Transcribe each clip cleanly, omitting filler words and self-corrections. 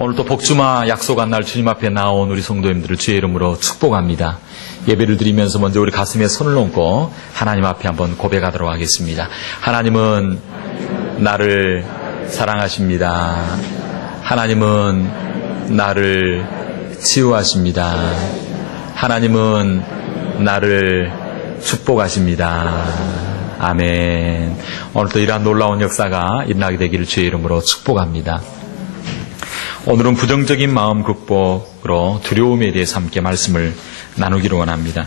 오늘도 복주마 약속한 날 주님 앞에 나온 우리 성도님들을 주의 이름으로 축복합니다. 예배를 드리면서 먼저 우리 가슴에 손을 얹고 하나님 앞에 한번 고백하도록 하겠습니다. 하나님은 나를 사랑하십니다. 하나님은 나를 치유하십니다. 하나님은 나를 축복하십니다. 아멘. 오늘도 이러한 놀라운 역사가 일어나게 되기를 주의 이름으로 축복합니다. 오늘은 부정적인 마음 극복으로 두려움에 대해서 함께 말씀을 나누기로 원합니다.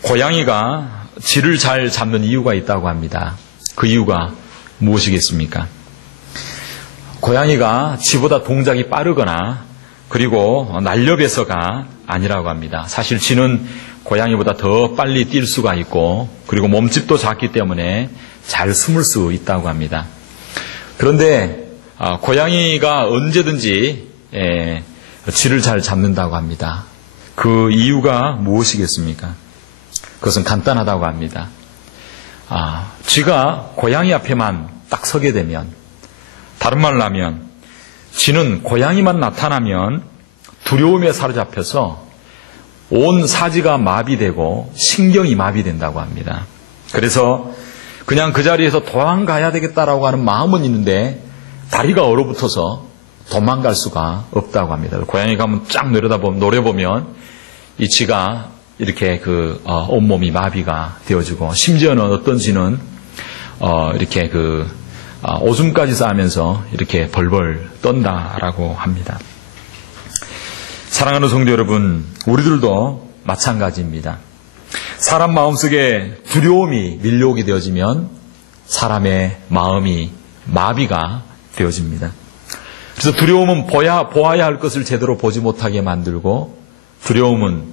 고양이가 쥐를 잘 잡는 이유가 있다고 합니다. 그 이유가 무엇이겠습니까? 고양이가 쥐보다 동작이 빠르거나 그리고 날렵해서가 아니라고 합니다. 사실 쥐는 고양이보다 더 빨리 뛸 수가 있고 그리고 몸집도 작기 때문에 잘 숨을 수 있다고 합니다. 그런데 고양이가 언제든지 쥐를 잘 잡는다고 합니다. 그 이유가 무엇이겠습니까? 그것은 간단하다고 합니다. 쥐가 고양이 앞에만 딱 서게 되면, 다른 말로 하면 쥐는 고양이만 나타나면 두려움에 사로잡혀서 온 사지가 마비되고 신경이 마비된다고 합니다. 그래서 그냥 그 자리에서 도망가야 되겠다라고 하는 마음은 있는데 다리가 얼어붙어서 도망갈 수가 없다고 합니다. 고양이가 한번 쫙 노려보면 이 쥐가 이렇게 온몸이 마비가 되어지고 심지어는 어떤 쥐는 이렇게 오줌까지 싸면서 이렇게 벌벌 떤다라고 합니다. 사랑하는 성도 여러분, 우리들도 마찬가지입니다. 사람 마음속에 두려움이 밀려오게 되어지면 사람의 마음이 마비가 되어집니다. 그래서 두려움은 보아야 할 것을 제대로 보지 못하게 만들고, 두려움은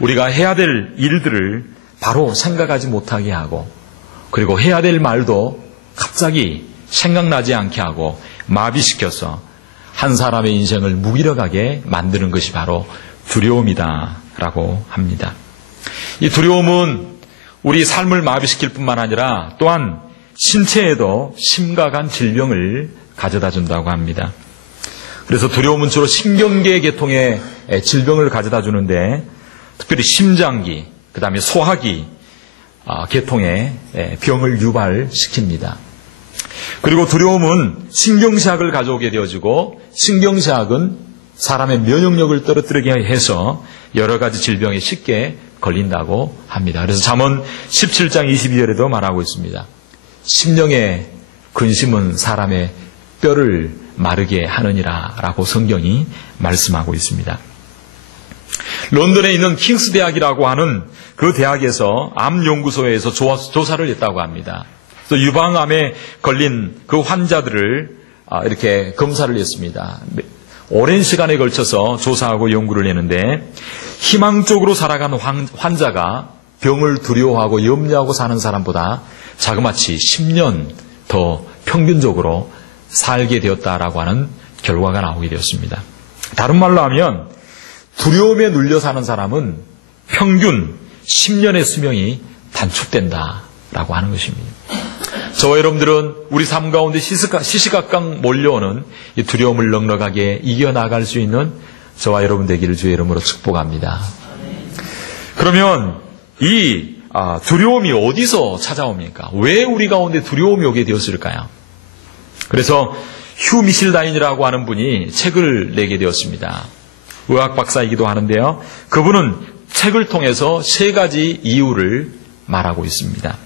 우리가 해야 될 일들을 바로 생각하지 못하게 하고, 그리고 해야 될 말도 갑자기 생각나지 않게 하고 마비시켜서 한 사람의 인생을 무기력하게 만드는 것이 바로 두려움이다라고 합니다. 이 두려움은 우리 삶을 마비시킬 뿐만 아니라 또한 신체에도 심각한 질병을 가져다 준다고 합니다. 그래서 두려움은 주로 신경계 계통의 질병을 가져다 주는데, 특별히 심장기, 그 다음에 소화기 계통의 병을 유발시킵니다. 그리고 두려움은 신경쇠약을 가져오게 되어지고, 신경쇠약은 사람의 면역력을 떨어뜨리게 해서 여러 가지 질병에 쉽게 걸린다고 합니다. 그래서 잠언 17장 22절에도 말하고 있습니다. 심령의 근심은 사람의 뼈를 마르게 하느니라 라고 성경이 말씀하고 있습니다. 런던에 있는 킹스 대학이라고 하는 그 대학에서 암연구소에서 조사를 했다고 합니다. 또 유방암에 걸린 그 환자들을 이렇게 검사를 했습니다. 오랜 시간에 걸쳐서 조사하고 연구를 했는데, 희망적으로 살아가는 환자가 병을 두려워하고 염려하고 사는 사람보다 자그마치 10년 더 평균적으로 살게 되었다라고 하는 결과가 나오게 되었습니다. 다른 말로 하면 두려움에 눌려 사는 사람은 평균 10년의 수명이 단축된다라고 하는 것입니다. 저와 여러분들은 우리 삶 가운데 시시각각 몰려오는 이 두려움을 넉넉하게 이겨나갈 수 있는 저와 여러분 되기를 주의 이름으로 축복합니다. 그러면 이 두려움이 어디서 찾아옵니까? 왜 우리 가운데 두려움이 오게 되었을까요? 그래서 휴 미실다인이라고 하는 분이 책을 내게 되었습니다. 의학 박사이기도 하는데요. 그분은 책을 통해서 3가지 이유를 말하고 있습니다.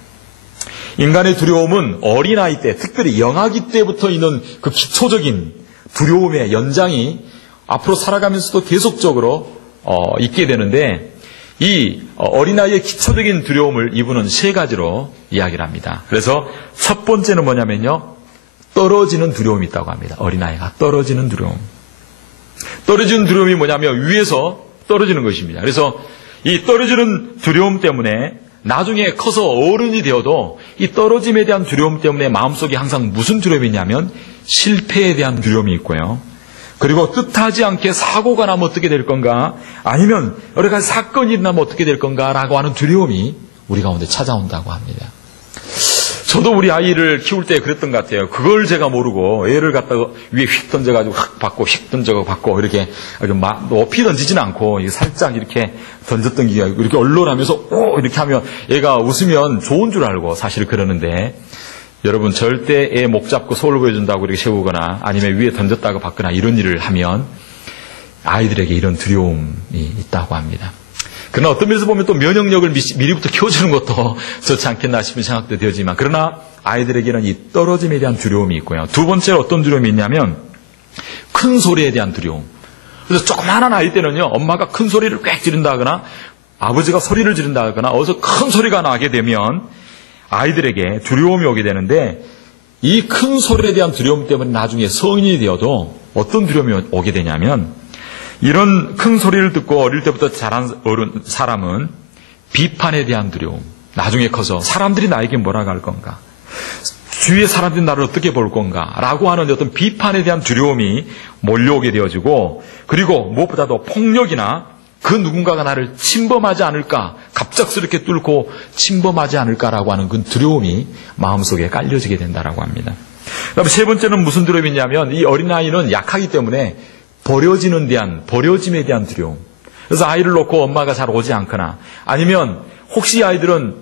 인간의 두려움은 어린아이 때, 특별히 영아기 때부터 있는 그 기초적인 두려움의 연장이 앞으로 살아가면서도 계속적으로 있게 되는데, 이 어린아이의 기초적인 두려움을 이분은 3가지로 이야기를 합니다. 그래서 첫 번째는 뭐냐면요, 떨어지는 두려움이 있다고 합니다. 어린아이가 떨어지는 두려움. 떨어지는 두려움이 뭐냐면 위에서 떨어지는 것입니다. 그래서 이 떨어지는 두려움 때문에 나중에 커서 어른이 되어도 이 떨어짐에 대한 두려움 때문에 마음속에 항상 무슨 두려움이 있냐면 실패에 대한 두려움이 있고요. 그리고 뜻하지 않게 사고가 나면 어떻게 될 건가, 아니면 여러 가지 사건이 일어나면 어떻게 될 건가라고 하는 두려움이 우리 가운데 찾아온다고 합니다. 저도 우리 아이를 키울 때 그랬던 것 같아요. 그걸 제가 모르고 애를 갖다가 위에 휙 던져가지고 휙 받고 휙 던져가지고 받고 이렇게 높이 던지지는 않고 살짝 이렇게 던졌던 기가 이렇게 얼얼하면서 오 이렇게 하면 애가 웃으면 좋은 줄 알고 사실 그러는데 여러분 절대 애 목 잡고 소를 보여준다고 이렇게 세우거나 아니면 위에 던졌다가 받거나 이런 일을 하면 아이들에게 이런 두려움이 있다고 합니다. 그러나 어떤 면에서 보면 또 면역력을 미리부터 키워주는 것도 좋지 않겠나 싶은 생각도 되지만 그러나 아이들에게는 이 떨어짐에 대한 두려움이 있고요. 두 번째로 어떤 두려움이 있냐면 큰 소리에 대한 두려움. 그래서 조그마한 아이 때는요. 엄마가 큰 소리를 꽥 지른다거나 아버지가 소리를 지른다거나 어디서 큰 소리가 나게 되면 아이들에게 두려움이 오게 되는데 이 큰 소리에 대한 두려움 때문에 나중에 성인이 되어도 어떤 두려움이 오게 되냐면 이런 큰 소리를 듣고 어릴 때부터 자란 사람은 비판에 대한 두려움, 나중에 커서 사람들이 나에게 뭐라고 할 건가, 주위의 사람들이 나를 어떻게 볼 건가 라고 하는 어떤 비판에 대한 두려움이 몰려오게 되어지고 그리고 무엇보다도 폭력이나 그 누군가가 나를 침범하지 않을까, 갑작스럽게 뚫고 침범하지 않을까라고 하는 그 두려움이 마음속에 깔려지게 된다라고 합니다. 그다음에 세 번째는 무슨 두려움이 있냐면 이 어린아이는 약하기 때문에 버려짐에 대한 두려움. 그래서 아이를 놓고 엄마가 잘 오지 않거나 아니면 혹시 아이들은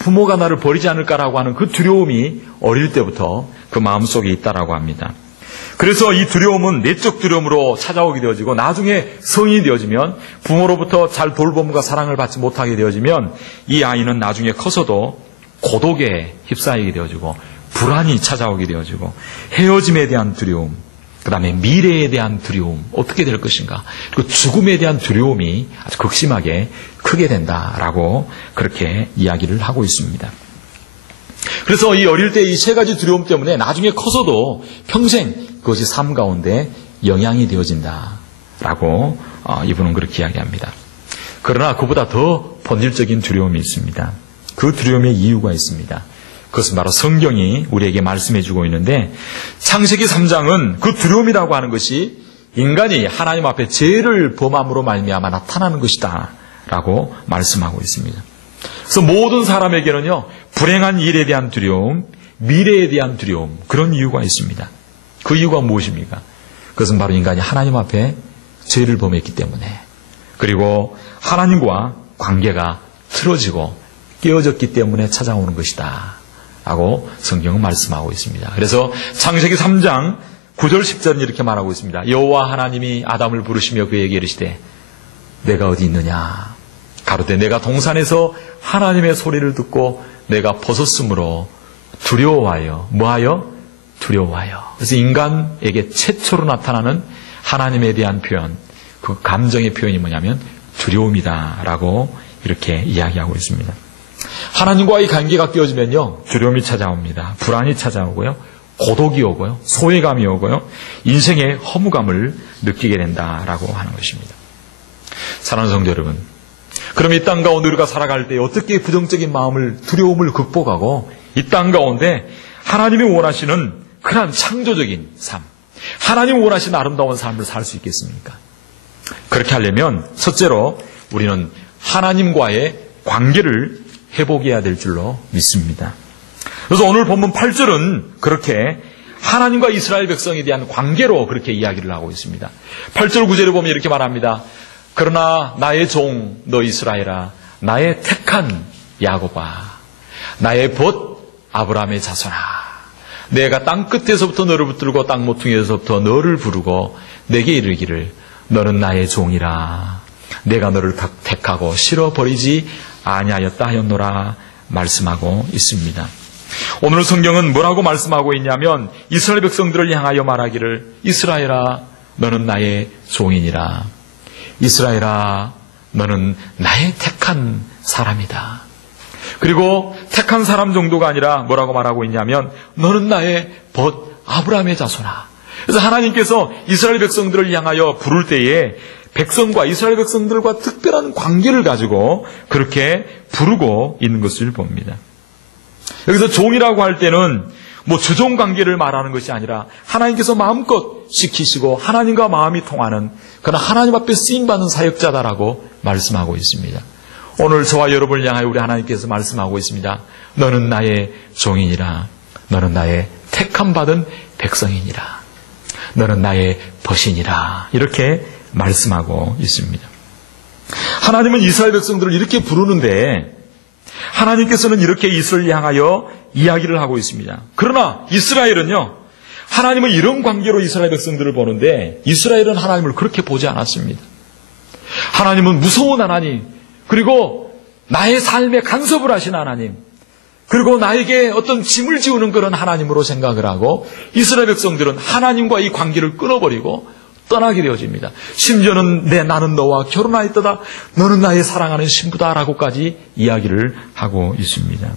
부모가 나를 버리지 않을까라고 하는 그 두려움이 어릴 때부터 그 마음속에 있다라고 합니다. 그래서 이 두려움은 내적 두려움으로 찾아오게 되어지고 나중에 성인이 되어지면 부모로부터 잘 돌봄과 사랑을 받지 못하게 되어지면 이 아이는 나중에 커서도 고독에 휩싸이게 되어지고 불안이 찾아오게 되어지고 헤어짐에 대한 두려움, 그 다음에 미래에 대한 두려움, 어떻게 될 것인가, 그리고 죽음에 대한 두려움이 아주 극심하게 크게 된다라고 그렇게 이야기를 하고 있습니다. 그래서 이 어릴 때 이 세 가지 두려움 때문에 나중에 커서도 평생 그것이 삶 가운데 영향이 되어진다라고 이분은 그렇게 이야기합니다. 그러나 그보다 더 본질적인 두려움이 있습니다. 그 두려움의 이유가 있습니다. 그것은 바로 성경이 우리에게 말씀해주고 있는데 창세기 3장은 그 두려움이라고 하는 것이 인간이 하나님 앞에 죄를 범함으로 말미암아 나타나는 것이다 라고 말씀하고 있습니다. 그래서 모든 사람에게는요 불행한 일에 대한 두려움, 미래에 대한 두려움, 그런 이유가 있습니다. 그 이유가 무엇입니까? 그것은 바로 인간이 하나님 앞에 죄를 범했기 때문에, 그리고 하나님과 관계가 틀어지고 깨어졌기 때문에 찾아오는 것이다 라고 성경은 말씀하고 있습니다. 그래서 창세기 3장 9절 10절은 이렇게 말하고 있습니다. 여호와 하나님이 아담을 부르시며 그에게 이르시되 내가 어디 있느냐 가로되 내가 동산에서 하나님의 소리를 듣고 내가 벗었으므로 두려워하여, 뭐하여? 두려워하여. 그래서 인간에게 최초로 나타나는 하나님에 대한 표현, 그 감정의 표현이 뭐냐면 두려움이다라고 이렇게 이야기하고 있습니다. 하나님과의 관계가 깨어지면요 두려움이 찾아옵니다. 불안이 찾아오고요, 고독이 오고요, 소외감이 오고요, 인생의 허무감을 느끼게 된다라고 하는 것입니다. 사랑하는 성도 여러분, 그럼 이 땅 가운데 우리가 살아갈 때 어떻게 부정적인 마음을, 두려움을 극복하고 이 땅 가운데 하나님이 원하시는 그런 창조적인 삶, 하나님이 원하시는 아름다운 삶을 살 수 있겠습니까? 그렇게 하려면 첫째로 우리는 하나님과의 관계를 회복해야 될 줄로 믿습니다. 그래서 오늘 본문 8절은 그렇게 하나님과 이스라엘 백성에 대한 관계로 그렇게 이야기를 하고 있습니다. 8절 9절에 보면 이렇게 말합니다. 그러나 나의 종 너 이스라엘아, 나의 택한 야곱아, 나의 벗 아브라함의 자손아, 내가 땅 끝에서부터 너를 붙들고 땅 모퉁이에서부터 너를 부르고 내게 이르기를 너는 나의 종이라, 내가 너를 택하고 실어버리지 아니하였다 하였노라 말씀하고 있습니다. 오늘 성경은 뭐라고 말씀하고 있냐면 이스라엘 백성들을 향하여 말하기를 이스라엘아 너는 나의 종이니라, 이스라엘아 너는 나의 택한 사람이다. 그리고 택한 사람 정도가 아니라 뭐라고 말하고 있냐면 너는 나의 벗 아브라함의 자손아. 그래서 하나님께서 이스라엘 백성들을 향하여 부를 때에 백성과 이스라엘 백성들과 특별한 관계를 가지고 그렇게 부르고 있는 것을 봅니다. 여기서 종이라고 할 때는 뭐 주종 관계를 말하는 것이 아니라 하나님께서 마음껏 시키시고 하나님과 마음이 통하는 그러나 하나님 앞에 쓰임받는 사역자다라고 말씀하고 있습니다. 오늘 저와 여러분을 향하여 우리 하나님께서 말씀하고 있습니다. 너는 나의 종이니라. 너는 나의 택함 받은 백성이니라. 너는 나의 벗이니라. 이렇게 말씀하고 있습니다. 하나님은 이스라엘 백성들을 이렇게 부르는데 하나님께서는 이렇게 이스라엘을 향하여 이야기를 하고 있습니다. 그러나 이스라엘은요, 하나님은 이런 관계로 이스라엘 백성들을 보는데 이스라엘은 하나님을 그렇게 보지 않았습니다. 하나님은 무서운 하나님, 그리고 나의 삶에 간섭을 하신 하나님, 그리고 나에게 어떤 짐을 지우는 그런 하나님으로 생각을 하고 이스라엘 백성들은 하나님과 이 관계를 끊어버리고 떠나게 되어집니다. 심지어는 나는 너와 결혼하였다. 너는 나의 사랑하는 신부다라고까지 이야기를 하고 있습니다.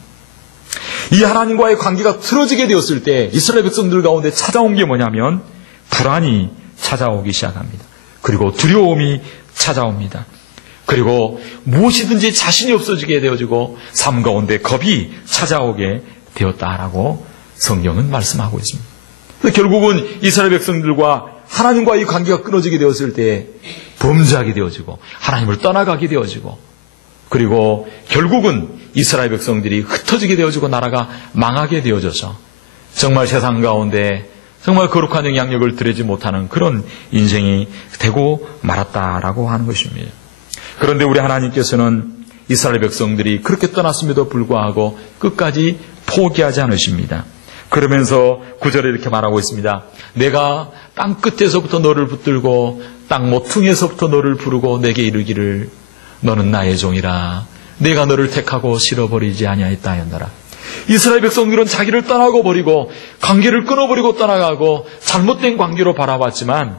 이 하나님과의 관계가 틀어지게 되었을 때 이스라엘 백성들 가운데 찾아온 게 뭐냐면 불안이 찾아오기 시작합니다. 그리고 두려움이 찾아옵니다. 그리고 무엇이든지 자신이 없어지게 되어지고 삶 가운데 겁이 찾아오게 되었다라고 성경은 말씀하고 있습니다. 결국은 이스라엘 백성들과 하나님과의 관계가 끊어지게 되었을 때 범죄하게 되어지고 하나님을 떠나가게 되어지고 그리고 결국은 이스라엘 백성들이 흩어지게 되어지고 나라가 망하게 되어져서 정말 세상 가운데 정말 거룩한 양력을 드리지 못하는 그런 인생이 되고 말았다라고 하는 것입니다. 그런데 우리 하나님께서는 이스라엘 백성들이 그렇게 떠났음에도 불구하고 끝까지 포기하지 않으십니다. 그러면서 9절에 이렇게 말하고 있습니다. 내가 땅 끝에서부터 너를 붙들고 땅 모퉁이에서부터 너를 부르고 내게 이르기를 너는 나의 종이라. 내가 너를 택하고 실어버리지 아니하였다 하였노라. 이스라엘 백성들은 자기를 떠나고 버리고 관계를 끊어버리고 떠나가고 잘못된 관계로 바라봤지만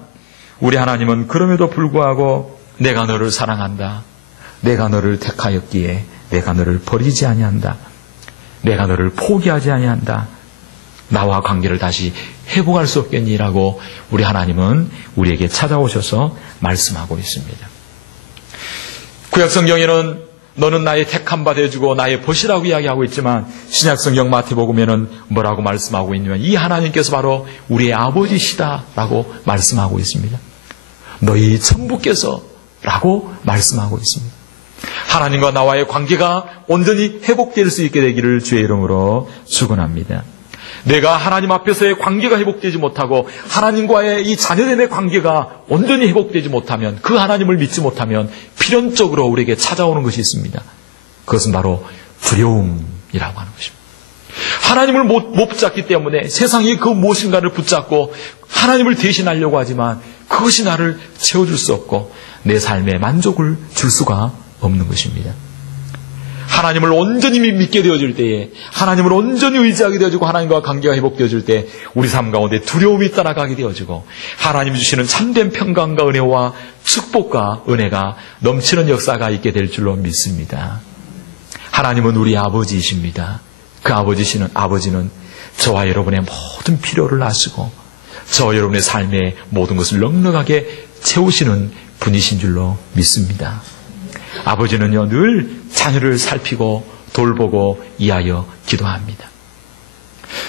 우리 하나님은 그럼에도 불구하고 내가 너를 사랑한다. 내가 너를 택하였기에 내가 너를 버리지 아니한다. 내가 너를 포기하지 아니한다. 나와 관계를 다시 회복할 수 없겠니라고 우리 하나님은 우리에게 찾아오셔서 말씀하고 있습니다. 구약성경에는 너는 나의 택한 바 되어주고 나의 벗이라고 이야기하고 있지만 신약성경 마태복음에는 뭐라고 말씀하고 있냐면 이 하나님께서 바로 우리의 아버지시다라고 말씀하고 있습니다. 너희 천부께서 라고 말씀하고 있습니다. 하나님과 나와의 관계가 온전히 회복될 수 있게 되기를 주의 이름으로 축원합니다. 내가 하나님 앞에서의 관계가 회복되지 못하고 하나님과의 이 자녀됨의 관계가 온전히 회복되지 못하면 그 하나님을 믿지 못하면 필연적으로 우리에게 찾아오는 것이 있습니다. 그것은 바로 두려움이라고 하는 것입니다. 하나님을 못 붙잡기 때문에 세상이 그 무엇인가를 붙잡고 하나님을 대신하려고 하지만 그것이 나를 채워줄 수 없고 내 삶에 만족을 줄 수가 없는 것입니다. 하나님을 온전히 믿게 되어질 때에 하나님을 온전히 의지하게 되어지고 하나님과 관계가 회복되어질 때 우리 삶 가운데 두려움이 떠나가게 되어지고 하나님이 주시는 참된 평강과 은혜와 축복과 은혜가 넘치는 역사가 있게 될 줄로 믿습니다. 하나님은 우리 아버지이십니다. 그 아버지는 저와 여러분의 모든 필요를 아시고 저와 여러분의 삶의 모든 것을 넉넉하게 채우시는 분이신 줄로 믿습니다. 아버지는요 늘 자녀를 살피고 돌보고 이하여 기도합니다.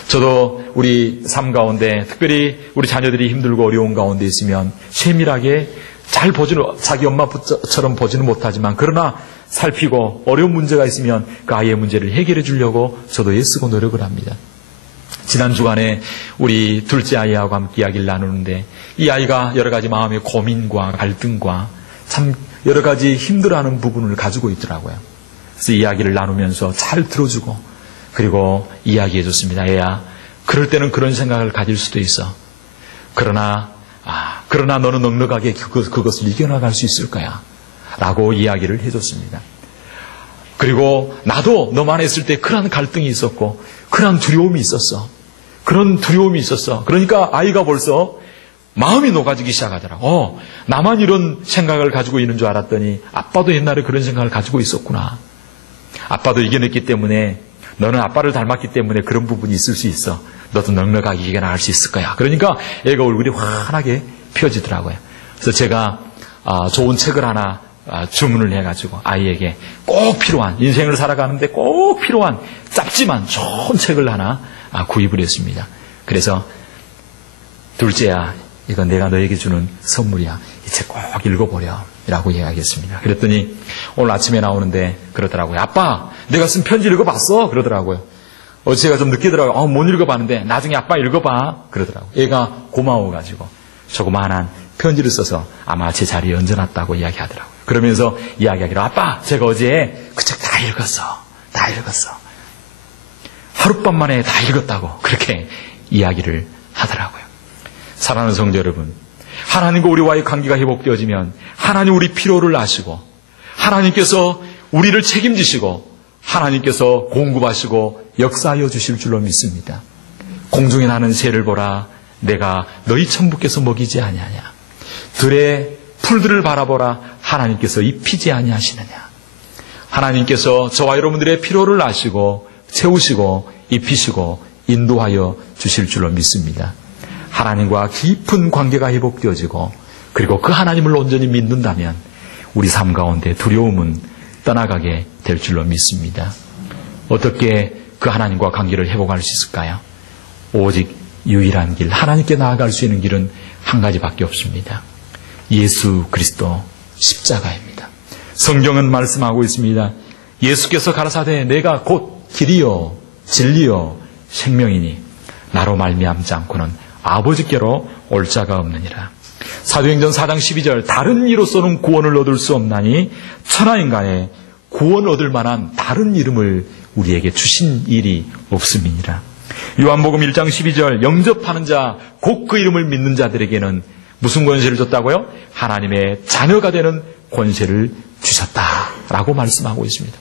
저도 우리 삶 가운데 특별히 우리 자녀들이 힘들고 어려운 가운데 있으면 세밀하게 잘 보지는 자기 엄마처럼 보지는 못하지만 그러나 살피고 어려운 문제가 있으면 그 아이의 문제를 해결해 주려고 저도 애쓰고 노력을 합니다. 지난 주간에 우리 둘째 아이하고 함께 이야기를 나누는데 이 아이가 여러 가지 마음의 고민과 갈등과 참 여러 가지 힘들어하는 부분을 가지고 있더라고요. 그래서 이야기를 나누면서 잘 들어주고 그리고 이야기해 줬습니다. 애야, 그럴 때는 그런 생각을 가질 수도 있어. 그러나 너는 넉넉하게 그것을 이겨나갈 수 있을 거야. 라고 이야기를 해줬습니다. 그리고 나도 너만 했을 때 그런 갈등이 있었고 그런 두려움이 있었어. 그런 두려움이 있었어. 그러니까 아이가 벌써 마음이 녹아지기 시작하더라고. 나만 이런 생각을 가지고 있는 줄 알았더니 아빠도 옛날에 그런 생각을 가지고 있었구나. 아빠도 이겨냈기 때문에 너는 아빠를 닮았기 때문에 그런 부분이 있을 수 있어. 너도 넉넉하게 이겨나갈 수 있을 거야. 그러니까 애가 얼굴이 환하게 펴지더라고요. 그래서 제가 좋은 책을 하나 주문을 해가지고 아이에게 꼭 필요한 인생을 살아가는데 꼭 필요한 짧지만 좋은 책을 하나 구입을 했습니다. 그래서 둘째야, 이건 내가 너에게 주는 선물이야. 이 책 꼭 읽어보렴 라고 이야기했습니다. 그랬더니 오늘 아침에 나오는데 그러더라고요. 아빠, 내가 쓴 편지 읽어봤어? 그러더라고요. 제가 좀 늦게더라고요. 못 읽어봤는데 나중에 아빠 읽어봐. 그러더라고요. 얘가 고마워가지고 조그마한 편지를 써서 아마 제 자리에 얹어놨다고 이야기하더라고요. 그러면서 이야기하기로, 아빠, 제가 어제 그 책 다 읽었어. 다 읽었어. 하룻밤 만에 다 읽었다고 그렇게 이야기를 하더라고요. 사랑하는 성도 여러분, 하나님과 우리와의 관계가 회복되어지면 하나님 우리 필요를 아시고 하나님께서 우리를 책임지시고 하나님께서 공급하시고 역사하여 주실 줄로 믿습니다. 공중에 나는 새를 보라, 내가 너희 천부께서 먹이지 아니하냐. 들의 풀들을 바라보라, 하나님께서 입히지 아니하시느냐. 하나님께서 저와 여러분들의 필요를 아시고 채우시고 입히시고 인도하여 주실 줄로 믿습니다. 하나님과 깊은 관계가 회복되어지고 그리고 그 하나님을 온전히 믿는다면 우리 삶 가운데 두려움은 떠나가게 될 줄로 믿습니다. 어떻게 그 하나님과 관계를 회복할 수 있을까요? 오직 유일한 길, 하나님께 나아갈 수 있는 길은 한 가지밖에 없습니다. 예수 그리스도 십자가입니다. 성경은 말씀하고 있습니다. 예수께서 가라사대 내가 곧 길이요 진리요 생명이니 나로 말미암지 않고는 아버지께로 올 자가 없느니라. 사도행전 4장 12절 다른 이로서는 구원을 얻을 수 없나니 천하인간에 구원 얻을 만한 다른 이름을 우리에게 주신 일이 없음이니라. 요한복음 1장 12절 영접하는 자 곧 그 이름을 믿는 자들에게는 무슨 권세를 줬다고요? 하나님의 자녀가 되는 권세를 주셨다라고 말씀하고 있습니다.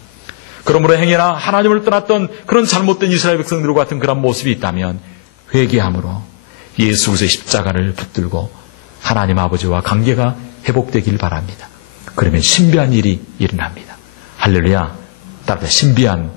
그러므로 행여나 하나님을 떠났던 그런 잘못된 이스라엘 백성들과 같은 그런 모습이 있다면 회개함으로 예수 그리스도의 십자가를 붙들고 하나님 아버지와 관계가 회복되길 바랍니다. 그러면 신비한 일이 일어납니다. 할렐루야. 따라서 신비한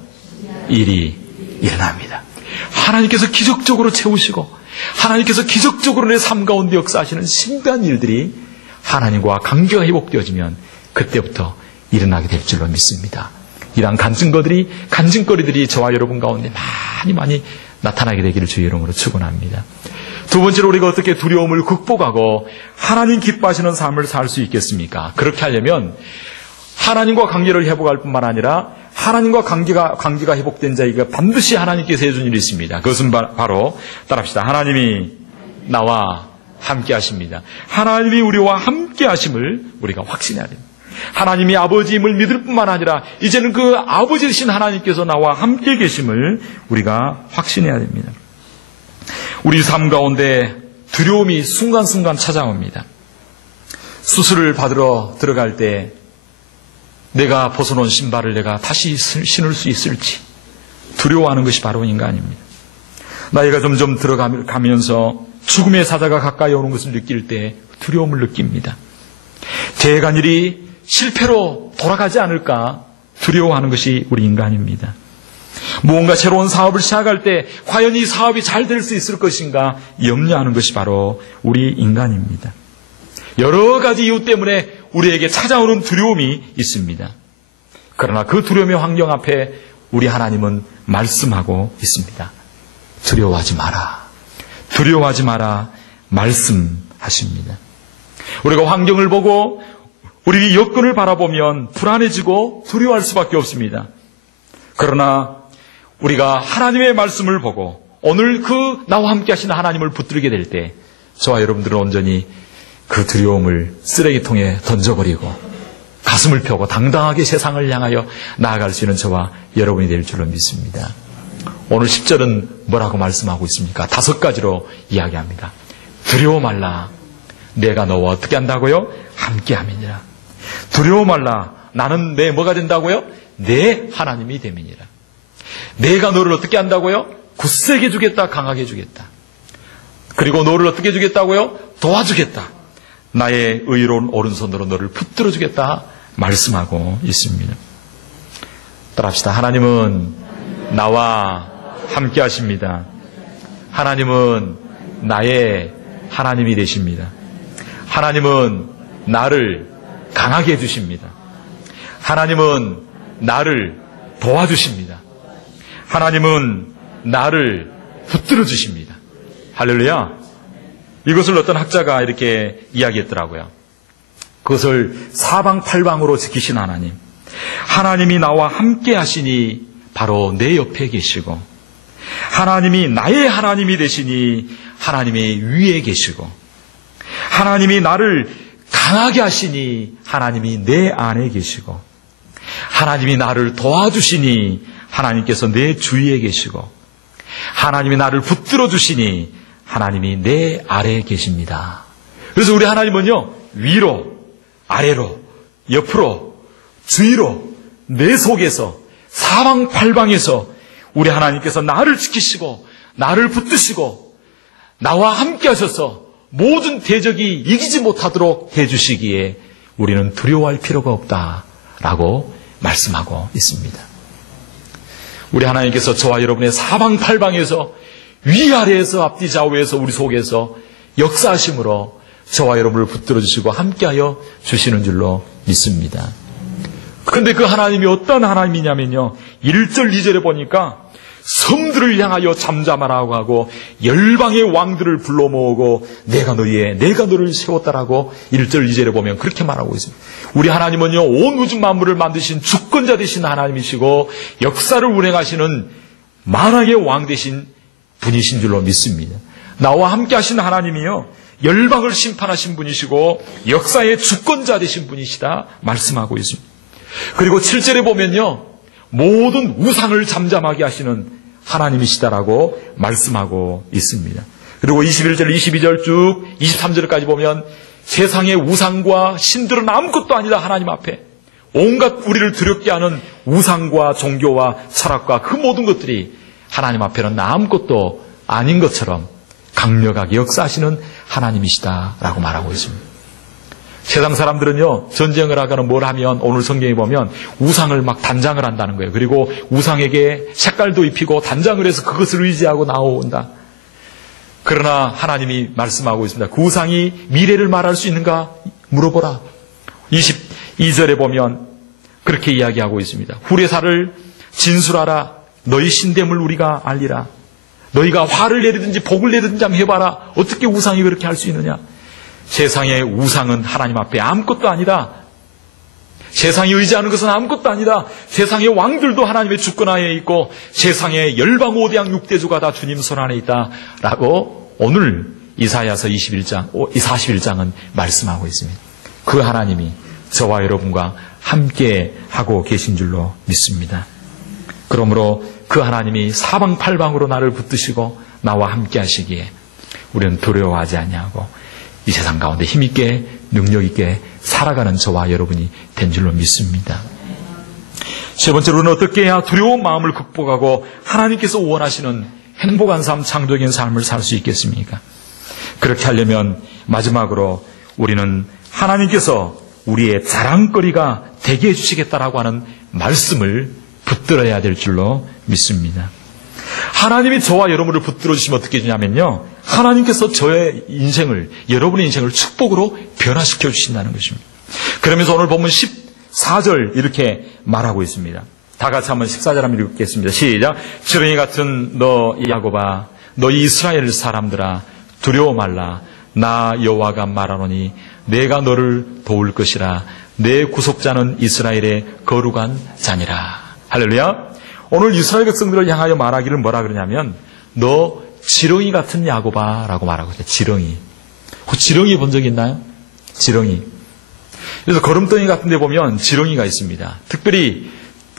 일이 일어납니다. 하나님께서 기적적으로 채우시고 하나님께서 기적적으로 내 삶 가운데 역사하시는 신비한 일들이 하나님과 관계가 회복되어지면 그때부터 일어나게 될 줄로 믿습니다. 이러한 간증거리들이 저와 여러분 가운데 많이 나타나게 되기를 주의 이름으로 축원합니다. 두 번째로 우리가 어떻게 두려움을 극복하고 하나님 기뻐하시는 삶을 살 수 있겠습니까? 그렇게 하려면 하나님과 관계를 회복할 뿐만 아니라 하나님과 관계가 회복된 자에게 반드시 하나님께서 해준 일이 있습니다. 그것은 바로 따라합시다. 하나님이 나와 함께 하십니다. 하나님이 우리와 함께 하심을 우리가 확신해야 됩니다. 하나님이 아버지임을 믿을 뿐만 아니라 이제는 그 아버지 되신 하나님께서 나와 함께 계심을 우리가 확신해야 됩니다. 우리 삶 가운데 두려움이 순간순간 찾아옵니다. 수술을 받으러 들어갈 때 내가 벗어놓은 신발을 내가 다시 신을 수 있을지 두려워하는 것이 바로 인간입니다. 나이가 점점 들어가면서 죽음의 사자가 가까이 오는 것을 느낄 때 두려움을 느낍니다. 대간일이 실패로 돌아가지 않을까 두려워하는 것이 우리 인간입니다. 무언가 새로운 사업을 시작할 때 과연 이 사업이 잘 될 수 있을 것인가 염려하는 것이 바로 우리 인간입니다. 여러 가지 이유 때문에 우리에게 찾아오는 두려움이 있습니다. 그러나 그 두려움의 환경 앞에 우리 하나님은 말씀하고 있습니다. 두려워하지 마라. 두려워하지 마라. 말씀하십니다. 우리가 환경을 보고 우리 여건을 바라보면 불안해지고 두려워할 수밖에 없습니다. 그러나 우리가 하나님의 말씀을 보고 오늘 그 나와 함께 하시는 하나님을 붙들게 될 때 저와 여러분들은 온전히 그 두려움을 쓰레기통에 던져버리고 가슴을 펴고 당당하게 세상을 향하여 나아갈 수 있는 저와 여러분이 될 줄로 믿습니다. 오늘 10절은 뭐라고 말씀하고 있습니까? 5가지로 이야기합니다. 두려워 말라. 내가 너와 어떻게 한다고요? 함께 함이니라. 두려워 말라. 나는 내 뭐가 된다고요? 내 하나님이 됨이니라. 내가 너를 어떻게 한다고요? 굳세게 주겠다. 강하게 주겠다. 그리고 너를 어떻게 주겠다고요? 도와주겠다. 나의 의로운 오른손으로 너를 붙들어 주겠다 말씀하고 있습니다. 따라합시다. 하나님은 나와 함께 하십니다. 하나님은 나의 하나님이 되십니다. 하나님은 나를 강하게 해주십니다. 하나님은 나를 도와주십니다. 하나님은 나를 붙들어 주십니다. 할렐루야. 이것을 어떤 학자가 이렇게 이야기했더라고요. 그것을 사방팔방으로 지키신 하나님. 하나님이 나와 함께 하시니 바로 내 옆에 계시고, 하나님이 나의 하나님이 되시니 하나님의 위에 계시고, 하나님이 나를 강하게 하시니 하나님이 내 안에 계시고, 하나님이 나를 도와주시니 하나님께서 내 주위에 계시고, 하나님이 나를 붙들어 주시니 하나님이 내 아래에 계십니다. 그래서 우리 하나님은요, 위로, 아래로, 옆으로, 주위로, 내 속에서, 사방팔방에서 우리 하나님께서 나를 지키시고 나를 붙드시고 나와 함께 하셔서 모든 대적이 이기지 못하도록 해주시기에 우리는 두려워할 필요가 없다라고 말씀하고 있습니다. 우리 하나님께서 저와 여러분의 사방팔방에서 위아래에서 앞뒤 좌우에서 우리 속에서 역사하심으로 저와 여러분을 붙들어 주시고 함께하여 주시는 줄로 믿습니다. 그런데 그 하나님이 어떤 하나님이냐면요, 1절 2절에 보니까 성들을 향하여 잠잠하라고 하고 열방의 왕들을 불러 모으고 내가 너를 세웠다라고 1절 2절에 보면 그렇게 말하고 있습니다. 우리 하나님은요, 온 우주 만물을 만드신 주권자 되신 하나님이시고 역사를 운행하시는 만왕의 왕 되신 분이신 줄로 믿습니다. 나와 함께 하신 하나님이요, 열방을 심판하신 분이시고 역사의 주권자 되신 분이시다 말씀하고 있습니다. 그리고 7절에 보면요, 모든 우상을 잠잠하게 하시는 하나님이시다라고 말씀하고 있습니다. 그리고 21절, 22절 쭉 23절까지 보면 세상의 우상과 신들은 아무것도 아니다 하나님 앞에, 온갖 우리를 두렵게 하는 우상과 종교와 철학과 그 모든 것들이 하나님 앞에는 아무것도 아닌 것처럼 강력하게 역사하시는 하나님이시다라고 말하고 있습니다. 세상 사람들은요, 전쟁을 하거나 뭘 하면 오늘 성경에 보면 우상을 막 단장을 한다는 거예요. 그리고 우상에게 색깔도 입히고 단장을 해서 그것을 의지하고 나온다. 그러나 하나님이 말씀하고 있습니다. 그 우상이 미래를 말할 수 있는가 물어보라. 22절에 보면 그렇게 이야기하고 있습니다. 후레사를 진술하라. 너희 신됨을 우리가 알리라. 너희가 화를 내리든지 복을 내리든지 한번 해봐라. 어떻게 우상이 그렇게 할 수 있느냐. 세상의 우상은 하나님 앞에 아무것도 아니다. 세상이 의지하는 것은 아무것도 아니다. 세상의 왕들도 하나님의 주권하에 있고 세상의 열방 5대양 6대주가 다 주님 손 안에 있다 라고 오늘 이사야서 41장은 말씀하고 있습니다. 그 하나님이 저와 여러분과 함께 하고 계신 줄로 믿습니다. 그러므로 그 하나님이 사방팔방으로 나를 붙드시고 나와 함께 하시기에 우리는 두려워하지 아니하고 이 세상 가운데 힘있게 능력있게 살아가는 저와 여러분이 된 줄로 믿습니다. 세 번째로 우리는 어떻게 해야 두려운 마음을 극복하고 하나님께서 원하시는 행복한 삶, 창조적인 삶을 살 수 있겠습니까? 그렇게 하려면 마지막으로 우리는 하나님께서 우리의 자랑거리가 되게 해주시겠다라고 하는 말씀을 붙들어야 될 줄로 믿습니다. 하나님이 저와 여러분을 붙들어 주시면 어떻게 해주냐면요, 하나님께서 저의 인생을, 여러분의 인생을 축복으로 변화시켜 주신다는 것입니다. 그러면서 오늘 본문 14절 이렇게 말하고 있습니다. 다 같이 한번 14절 한번 읽겠습니다. 시작. 지렁이 같은 너 야곱아, 너 이스라엘 사람들아, 두려워 말라. 나 여호와가 말하노니 내가 너를 도울 것이라. 내 구속자는 이스라엘의 거룩한 자니라. 할렐루야. 오늘 이스라엘 백성들을 향하여 말하기를 뭐라 그러냐면 너 지렁이 같은 야곱아 라고 말하고 있어요. 지렁이. 지렁이 본 적 있나요? 지렁이. 그래서 거름덩이 같은 데 보면 지렁이가 있습니다. 특별히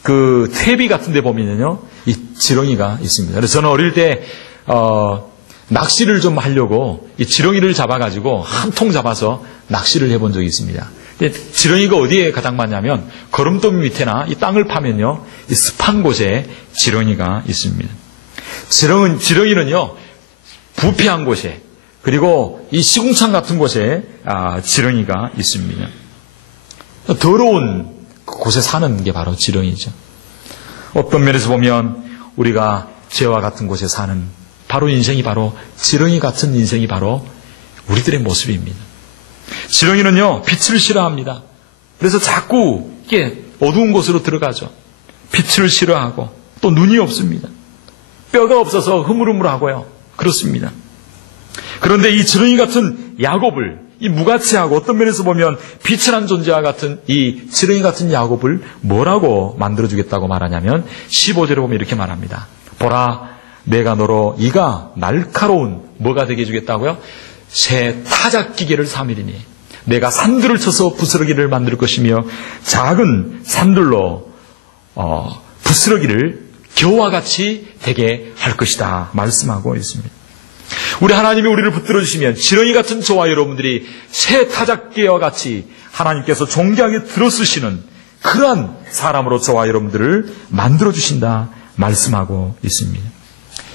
그 퇴비 같은 데 보면요, 이 지렁이가 있습니다. 그래서 저는 어릴 때 낚시를 좀 하려고 이 지렁이를 잡아가지고 한 통 잡아서 낚시를 해본 적이 있습니다. 근데 지렁이가 어디에 가장 많냐면 거름덩이 밑에나 이 땅을 파면요, 이 습한 곳에 지렁이가 있습니다. 지렁이는요, 부패한 곳에, 그리고 이 시궁창 같은 곳에 지렁이가 있습니다. 더러운 곳에 사는 게 바로 지렁이죠. 어떤 면에서 보면 우리가 죄와 같은 곳에 사는 바로 인생이 바로 지렁이 같은 인생이 바로 우리들의 모습입니다. 지렁이는요, 빛을 싫어합니다. 그래서 자꾸 이렇게 어두운 곳으로 들어가죠. 빛을 싫어하고 또 눈이 없습니다. 뼈가 없어서 흐물흐물하고요. 그렇습니다. 그런데 이 지렁이 같은 야곱을, 이 무가치하고 어떤 면에서 보면 비천한 존재와 같은 이 지렁이 같은 야곱을 뭐라고 만들어주겠다고 말하냐면 15절에 보면 이렇게 말합니다. 보라, 내가 너로 이가 날카로운 뭐가 되게 해주겠다고요? 새 타작기계를 삼으리니 내가 산들을 쳐서 부스러기를 만들 것이며 작은 산들로 부스러기를 겨와 같이 되게 할 것이다 말씀하고 있습니다. 우리 하나님이 우리를 붙들어 주시면 지렁이 같은 저와 여러분들이 새 타작기와 같이 하나님께서 존귀하게 들어쓰시는 그러한 사람으로 저와 여러분들을 만들어 주신다 말씀하고 있습니다.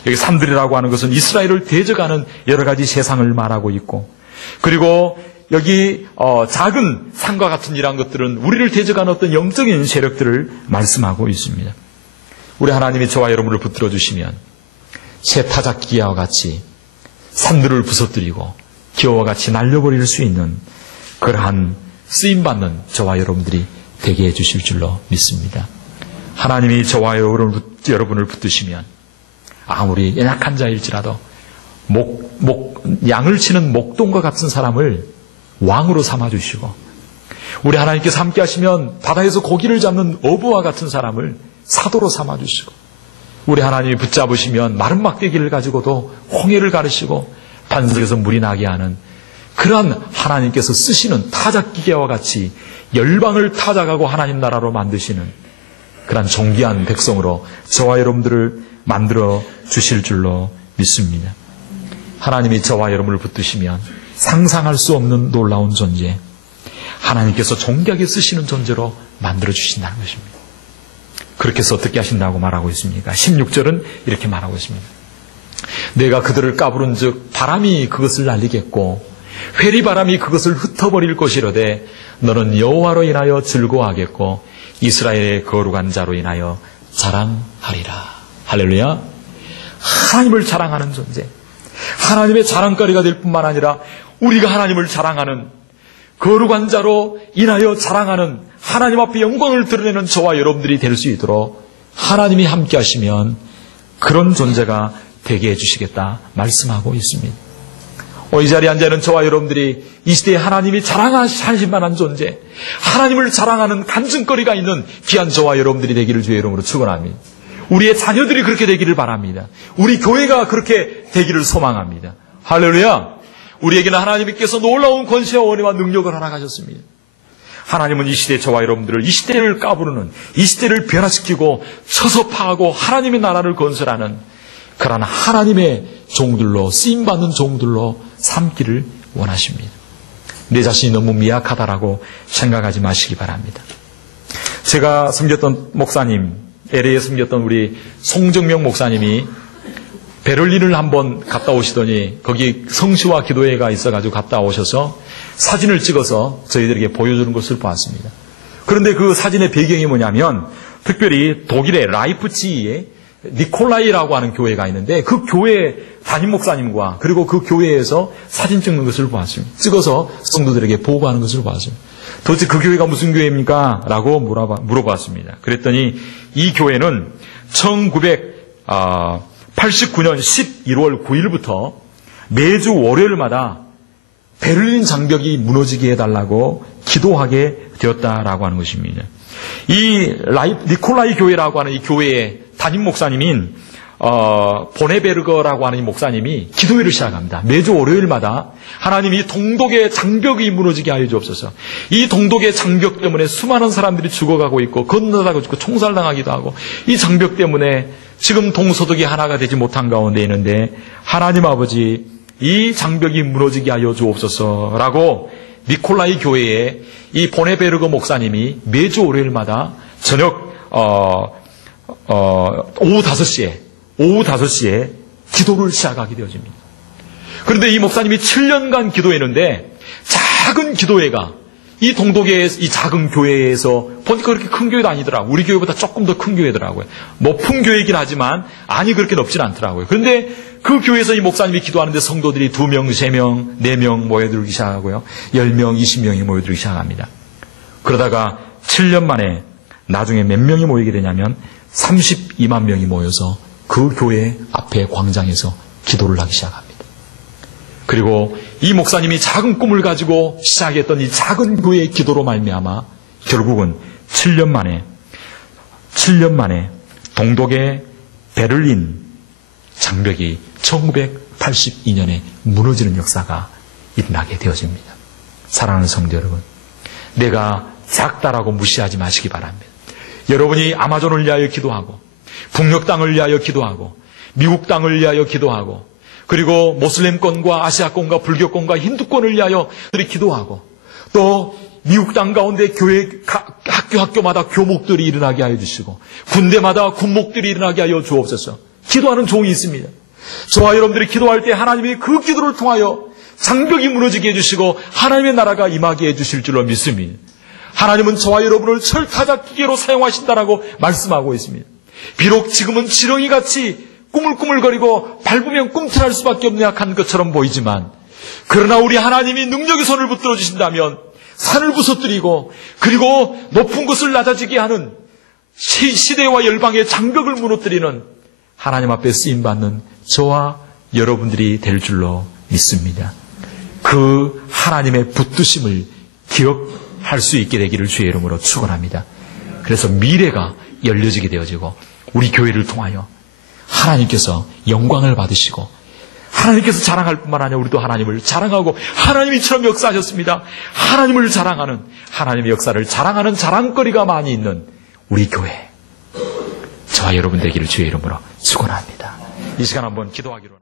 여기 산들이라고 하는 것은 이스라엘을 대적하는 여러 가지 세상을 말하고 있고, 그리고 여기 작은 산과 같은 이러한 것들은 우리를 대적하는 어떤 영적인 세력들을 말씀하고 있습니다. 우리 하나님이 저와 여러분을 붙들어 주시면 새 타작기와 같이 산들을 부서뜨리고 기어와 같이 날려버릴 수 있는 그러한 쓰임받는 저와 여러분들이 되게 해주실 줄로 믿습니다. 하나님이 저와 여러분을 붙드시면 아무리 연약한 자일지라도 양을 치는 목동과 같은 사람을 왕으로 삼아주시고, 우리 하나님께서 함께 하시면 바다에서 고기를 잡는 어부와 같은 사람을 사도로 삼아주시고, 우리 하나님이 붙잡으시면 마른 막대기를 가지고도 홍해를 가르시고 반석에서 물이 나게 하는 그러한 하나님께서 쓰시는 타작기계와 같이 열방을 타작하고 하나님 나라로 만드시는 그러한 존귀한 백성으로 저와 여러분들을 만들어 주실 줄로 믿습니다. 하나님이 저와 여러분을 붙드시면 상상할 수 없는 놀라운 존재, 하나님께서 존귀하게 쓰시는 존재로 만들어 주신다는 것입니다. 그렇게 해서 어떻게 하신다고 말하고 있습니까? 16절은 이렇게 말하고 있습니다. 내가 그들을 까부른 즉 바람이 그것을 날리겠고 회리바람이 그것을 흩어버릴 것이로되 너는 여호와로 인하여 즐거워하겠고 이스라엘의 거룩한 자로 인하여 자랑하리라. 할렐루야. 하나님을 자랑하는 존재, 하나님의 자랑거리가 될 뿐만 아니라 우리가 하나님을 자랑하는, 거룩한 자로 인하여 자랑하는, 하나님 앞에 영광을 드러내는 저와 여러분들이 될 수 있도록 하나님이 함께 하시면 그런 존재가 되게 해주시겠다 말씀하고 있습니다. 이 자리에 앉아있는 저와 여러분들이 이 시대에 하나님이 자랑하실 만한 존재, 하나님을 자랑하는 간증거리가 있는 귀한 저와 여러분들이 되기를 주의 이름으로 축원합니다. 우리의 자녀들이 그렇게 되기를 바랍니다. 우리 교회가 그렇게 되기를 소망합니다. 할렐루야. 우리에게는 하나님께서 놀라운 권세와 은혜와 능력을 허락하셨습니다. 하나님은 이 시대 저와 여러분들을, 이 시대를 까부르는, 이 시대를 변화시키고 쳐서 파하고 하나님의 나라를 건설하는 그러한 하나님의 종들로, 쓰임받는 종들로 삼기를 원하십니다. 내 자신이 너무 미약하다라고 생각하지 마시기 바랍니다. 제가 섬겼던 목사님, LA에 섬겼던 우리 송정명 목사님이 베를린을 한번 갔다 오시더니 거기 성시와 기도회가 있어가지고 갔다 오셔서 사진을 찍어서 저희들에게 보여주는 것을 보았습니다. 그런데 그 사진의 배경이 뭐냐면 특별히 독일의 라이프치히에 니콜라이라고 하는 교회가 있는데 그 교회 담임 목사님과 그리고 그 교회에서 사진 찍는 것을 보았습니다. 찍어서 성도들에게 보고하는 것을 보았습니다. 도대체 그 교회가 무슨 교회입니까? 라고 물어봤습니다. 그랬더니 이 교회는 1989년 11월 9일부터 매주 월요일마다 베를린 장벽이 무너지게 해달라고 기도하게 되었다라고 하는 것입니다. 이 니콜라이 교회라고 하는 이 교회의 담임 목사님인 보네베르거라고 하는 이 목사님이 기도회를 시작합니다. 매주 월요일마다 하나님이 동독의 장벽이 무너지게 하여 주옵소서. 이 동독의 장벽 때문에 수많은 사람들이 죽어가고 있고 건너다가 죽고 총살당하기도 하고 이 장벽 때문에 지금 동서독이 하나가 되지 못한 가운데 있는데 하나님 아버지 이 장벽이 무너지게 하여 주옵소서라고 니콜라이 교회의 이 보네베르거 목사님이 매주 월요일마다 저녁 오후 5시에 기도를 시작하게 되어집니다. 그런데 이 목사님이 7년간 기도했는데 작은 기도회가 이 동독의 이 작은 교회에서 보니까 그렇게 큰 교회도 아니더라고요. 우리 교회보다 조금 더 큰 교회더라고요. 높은 교회이긴 하지만 안이 그렇게 높진 않더라고요. 그런데 그 교회에서 이 목사님이 기도하는데 성도들이 2명, 3명, 4명 모여들기 시작하고요. 10명, 20명이 모여들기 시작합니다. 그러다가 7년 만에 나중에 몇 명이 모이게 되냐면 32만 명이 모여서 그 교회 앞에 광장에서 기도를 하기 시작합니다. 그리고 이 목사님이 작은 꿈을 가지고 시작했던 이 작은 교회의 기도로 말미암아 결국은 7년 만에 동독의 베를린 장벽이 1982년에 무너지는 역사가 일어나게 되어집니다. 사랑하는 성도 여러분, 내가 작다라고 무시하지 마시기 바랍니다. 여러분이 아마존을 위하여 기도하고, 북녘 땅을 위하여 기도하고, 미국 땅을 위하여 기도하고, 그리고 모슬렘권과 아시아권과 불교권과 힌두권을 위하여 기도하고, 또 미국 땅 가운데 교회 학교마다 교목들이 일어나게 하여 주시고, 군대마다 군목들이 일어나게 하여 주옵소서. 기도하는 종이 있습니다. 저와 여러분들이 기도할 때 하나님이 그 기도를 통하여 장벽이 무너지게 해주시고 하나님의 나라가 임하게 해주실 줄로 믿습니다. 하나님은 저와 여러분을 철타자 기계로 사용하신다라고 말씀하고 있습니다. 비록 지금은 지렁이같이 꾸물꾸물거리고 밟으면 꿈틀할 수밖에 없는 약한 것처럼 보이지만, 그러나 우리 하나님이 능력의 손을 붙들어 주신다면 산을 부서뜨리고 그리고 높은 곳을 낮아지게 하는 시대와 열방의 장벽을 무너뜨리는 하나님 앞에 쓰임받는 저와 여러분들이 될 줄로 믿습니다. 그 하나님의 붙드심을 기억할 수 있게 되기를 주의 이름으로 축원합니다. 그래서 미래가 열려지게 되어지고 우리 교회를 통하여 하나님께서 영광을 받으시고 하나님께서 자랑할 뿐만 아니라 우리도 하나님을 자랑하고, 하나님이 이처럼 역사하셨습니다. 하나님을 자랑하는, 하나님의 역사를 자랑하는 자랑거리가 많이 있는 우리 교회, 저와 여러분 되기를 주의 이름으로 축원합니다. 이 시간 한번 기도하기로